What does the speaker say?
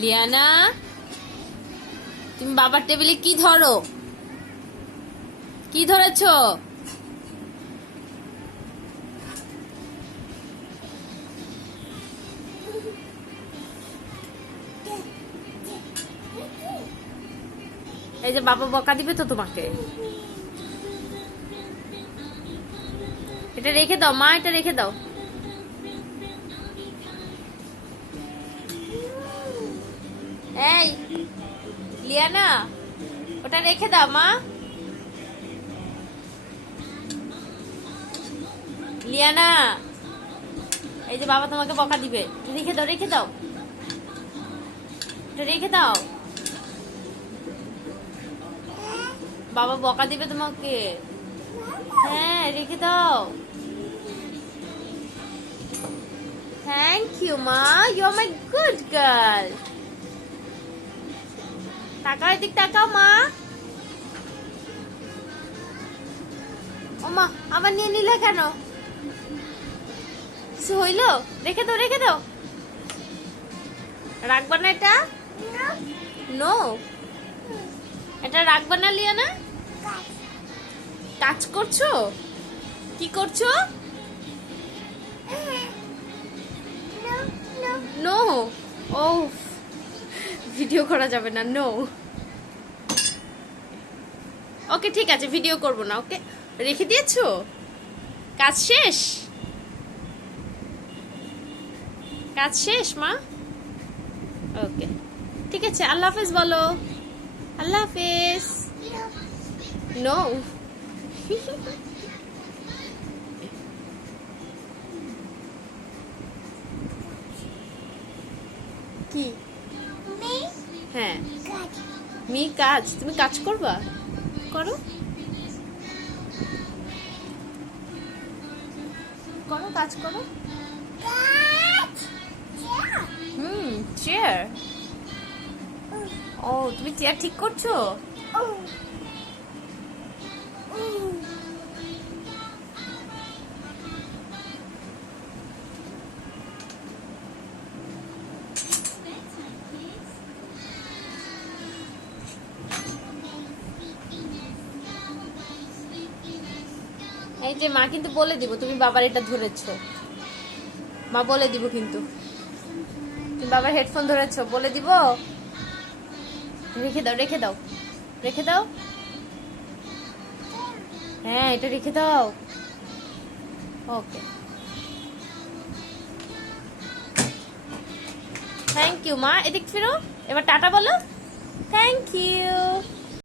Liana, তুমি বাবার টেবিলে কি ধরো? কি ধরেছো? এই যে বাবা বকা দিবে তো তোমাকে। এটা রেখে দাও মা, এটা রেখে দাও। এই লিয়ানা, ওটা রেখে দাও মা। লিয়ানা, এই যে বাবা তোমাকে বকা দিবে, রেখে দাও, রেখে দাও, এটা রেখে দাও। বাবা বকা দিবে তোমাকে। হ্যাঁ, রেখে দাও। থ্যাংক ইউ মা, you are my good girl. তাকাও, এদিক তাকাও মা। ও মা, আবার নিয়ে নিলে কেন? কিছু হইলো? রেখে দাও, রেখে দাও। রাখবা না এটা? নো, এটা রাখবা না লিয়ানা। কাজ করছো? কি করছো? নো, ও ভিডিও করা যাবে না। নো, ওকে ঠিক আছে, ভিডিও করব না। ওকে, রেখে দিয়েছো? কাজ শেষ? কাজ শেষ মা? ওকে ঠিক আছে, আল্লাহ হাফেজ বলো। আল্লাহ হাফেজ। নো কি? হ্যাঁ, মি কাজ, তুমি কাজ করবা? করো, করো, কাজ করো। চেয়ার। ও, তুমি চেয়ার ঠিক করছো? এই যে মা কিন্তু বলে দিব তুমি বাবার এটা ধরেছো। মা বলে দিব কিন্তু তুমি বাবার হেডফোন ধরেছো, বলে দিব। রেখে দাও, রেখে দাও, রেখে দাও। হ্যাঁ, এটা রেখে দাও। ওকে, থ্যাংক ইউ মা। এদিক ফিরো, এবার টাটা বলো। Thank you.